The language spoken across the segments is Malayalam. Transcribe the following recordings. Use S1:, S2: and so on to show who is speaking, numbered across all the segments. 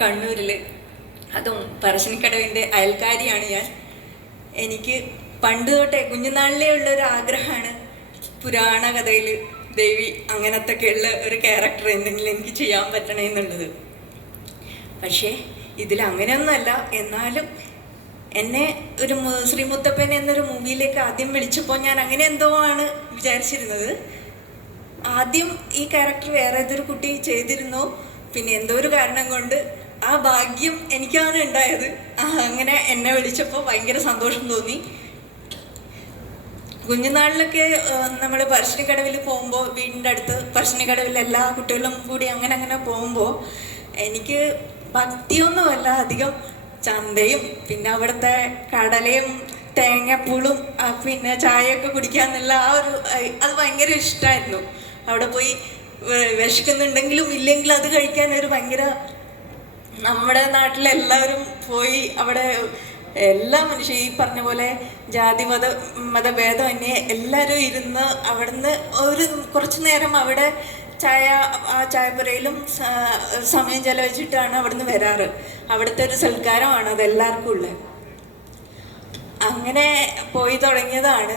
S1: കണ്ണൂരിൽ അതും പറശ്ശിനിക്കടവിന്റെ അയൽക്കാരിയാണ് ഞാൻ. എനിക്ക് പണ്ട് തൊട്ടേ കുഞ്ഞുനാളിലേ ഉള്ള ഒരു ആഗ്രഹമാണ് പുരാണ കഥയിൽ ദേവി അങ്ങനത്തൊക്കെയുള്ള ഒരു ക്യാരക്ടർ എന്തെങ്കിലും എനിക്ക് ചെയ്യാൻ പറ്റണേ എന്നുള്ളത്. പക്ഷേ ഇതിൽ അങ്ങനെയൊന്നുമല്ല എന്നാലും എന്നെ ഒരു ശ്രീമുത്തപ്പൻ ശ്രീ മുത്തപ്പൻ എന്നൊരു മൂവിയിലേക്ക് ആദ്യം വിളിച്ചപ്പോൾ ഞാൻ അങ്ങനെ എന്തോ ആണ് വിചാരിച്ചിരുന്നത്. ആദ്യം ഈ ക്യാരക്ടർ വേറെ ഏതൊരു കുട്ടി ചെയ്തിരുന്നു? പിന്നെ എന്തോ ഒരു കാരണം കൊണ്ട് ആ ഭാഗ്യം എനിക്കാണ് ഉണ്ടായത്. അങ്ങനെ എന്നെ വിളിച്ചപ്പോൾ ഭയങ്കര സന്തോഷം തോന്നി. കുഞ്ഞുനാളിലൊക്കെ നമ്മൾ പറശ്ശിനിക്കടവിൽ പോകുമ്പോൾ വീടിന്റെ അടുത്ത് പറശ്ശിനിക്കടവിൽ എല്ലാ കുട്ടികളും കൂടി അങ്ങനെ അങ്ങനെ പോകുമ്പോൾ എനിക്ക് ഭക്തിയൊന്നുമല്ല അധികം ചന്തയും പിന്നെ അവിടുത്തെ കടലയും തേങ്ങപ്പൂളും പിന്നെ ചായയൊക്കെ കുടിക്കാന്നുള്ള ആ ഒരു അത് ഭയങ്കര ഇഷ്ടമായിരുന്നു അവിടെ പോയി വിശക്കുന്നുണ്ടെങ്കിലും ഇല്ലെങ്കിലും അത് കഴിക്കാൻ ഒരു ഭയങ്കര നമ്മുടെ നാട്ടിലെല്ലാവരും പോയി അവിടെ എല്ലാ മനുഷ്യ ഈ പറഞ്ഞ പോലെ ജാതി മത മതഭേദം അന്യേ എല്ലാവരും ഇരുന്ന് അവിടുന്ന് ഒരു കുറച്ച് നേരം അവിടെ ചായ ആ ചായപ്പുരയിലും സമയം ചെലവഴിച്ചിട്ടാണ് അവിടുന്ന് വരാറ്. അവിടുത്തെ ഒരു സൽക്കാരമാണ് അത് എല്ലാവർക്കും ഉള്ളത് അങ്ങനെ പോയി തുടങ്ങിയതാണ്.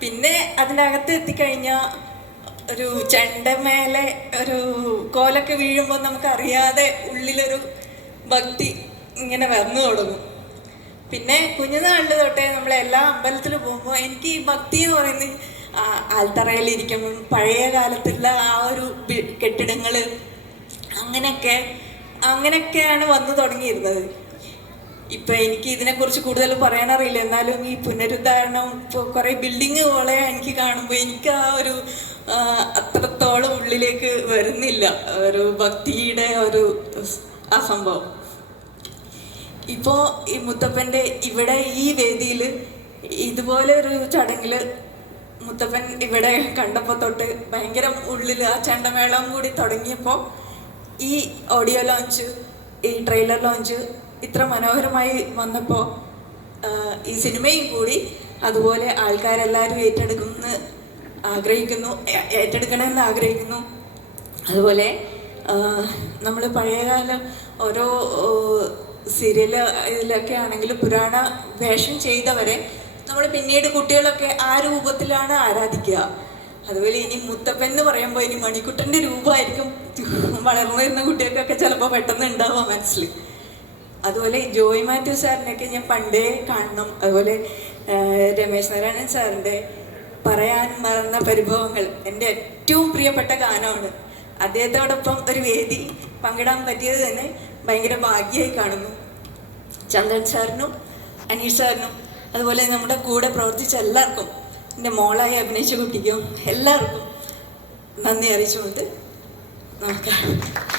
S1: പിന്നെ അതിനകത്ത് എത്തിക്കഴിഞ്ഞാൽ ഒരു ചെണ്ടമേലെ ഒരു കോലൊക്കെ വീഴുമ്പോൾ നമുക്കറിയാതെ ഉള്ളിലൊരു ഭക്തി ഇങ്ങനെ വന്നു തുടങ്ങും. പിന്നെ കുഞ്ഞുനാളിൽ തൊട്ടേ നമ്മൾ എല്ലാ അമ്പലത്തിലും പോകുമ്പോൾ എനിക്ക് ഈ ഭക്തി എന്ന് പറയുന്നത് ആൽത്തറയിലിരിക്കുമ്പം പഴയ കാലത്തുള്ള ആ ഒരു കെട്ടിടങ്ങൾ അങ്ങനെയൊക്കെ അങ്ങനെയൊക്കെയാണ് വന്നു തുടങ്ങിയിരുന്നത്. ഇപ്പൊ എനിക്ക് ഇതിനെക്കുറിച്ച് കൂടുതൽ പറയാനറിയില്ല. എന്നാലും ഈ പുനരുദ്ധാരണം ഇപ്പോൾ കുറേ ബിൽഡിങ് പോലെ എനിക്ക് കാണുമ്പോൾ എനിക്ക് ആ ഒരു അത്രത്തോളം ഉള്ളിലേക്ക് വരുന്നില്ല. ഒരു ഭക്തിയുടെ ഒരു ആ സംഭവം. ഇപ്പോൾ ഈ മുത്തപ്പന്റെ ഇവിടെ ഈ വേദിയിൽ ഇതുപോലെ ഒരു ചടങ്ങിൽ മുത്തപ്പൻ ഇവിടെ കണ്ടപ്പോൾ തൊട്ട് ഭയങ്കര ഉള്ളിൽ ആ ചണ്ടമേളം കൂടി തുടങ്ങിയപ്പോൾ ഈ ഓഡിയോ ലോഞ്ച് ഈ ട്രെയിലർ ലോഞ്ച് ഇത്ര മനോഹരമായി വന്നപ്പോൾ ഈ സിനിമയും കൂടി അതുപോലെ ആൾക്കാരെല്ലാവരും ഏറ്റെടുക്കുമെന്ന് ആഗ്രഹിക്കുന്നു ഏറ്റെടുക്കണമെന്ന് ആഗ്രഹിക്കുന്നു. അതുപോലെ നമ്മൾ പഴയകാല ഓരോ സീരിയൽ ഇതിലൊക്കെ ആണെങ്കിൽ പുരാണ വേഷം ചെയ്തവരെ നമ്മൾ പിന്നീട് കുട്ടികളൊക്കെ ആ രൂപത്തിലാണ് ആരാധിക്കുക. അതുപോലെ ഇനി മുത്തപ്പൻ എന്ന് പറയുമ്പോൾ ഇനി മണിക്കുട്ടന്റെ രൂപമായിരിക്കും വളർന്നു വരുന്ന കുട്ടികൾക്കൊക്കെ ചിലപ്പോൾ പെട്ടെന്ന് ഉണ്ടാവുക മനസ്സിൽ അതുപോലെ ജോയ് മാത്യു സാറിനെയൊക്കെ ഞാൻ പണ്ടേ കാണണം. അതുപോലെ രമേശ് നാരായണൻ സാറിന്റെ പറയാൻ മറന്ന പരിഭവങ്ങൾ. എന്റെ ഏറ്റവും പ്രിയപ്പെട്ട ഗാനമാണ് അദ്ദേഹത്തോടൊപ്പം ഒരു വേദി പങ്കിടാൻ പറ്റിയത് തന്നെ ഭയങ്കര ഭാഗ്യമായി കാണുന്നു. ചന്ദ്രൻ സാറിനും അനീഷ് സാറിനും അതുപോലെ നമ്മുടെ കൂടെ പ്രവർത്തിച്ച എല്ലാവർക്കും എന്റെ മോളായി അഭിനയിച്ച കുട്ടിക്കും എല്ലാവർക്കും നന്ദി അറിയിച്ചുകൊണ്ട് നമസ്കാരം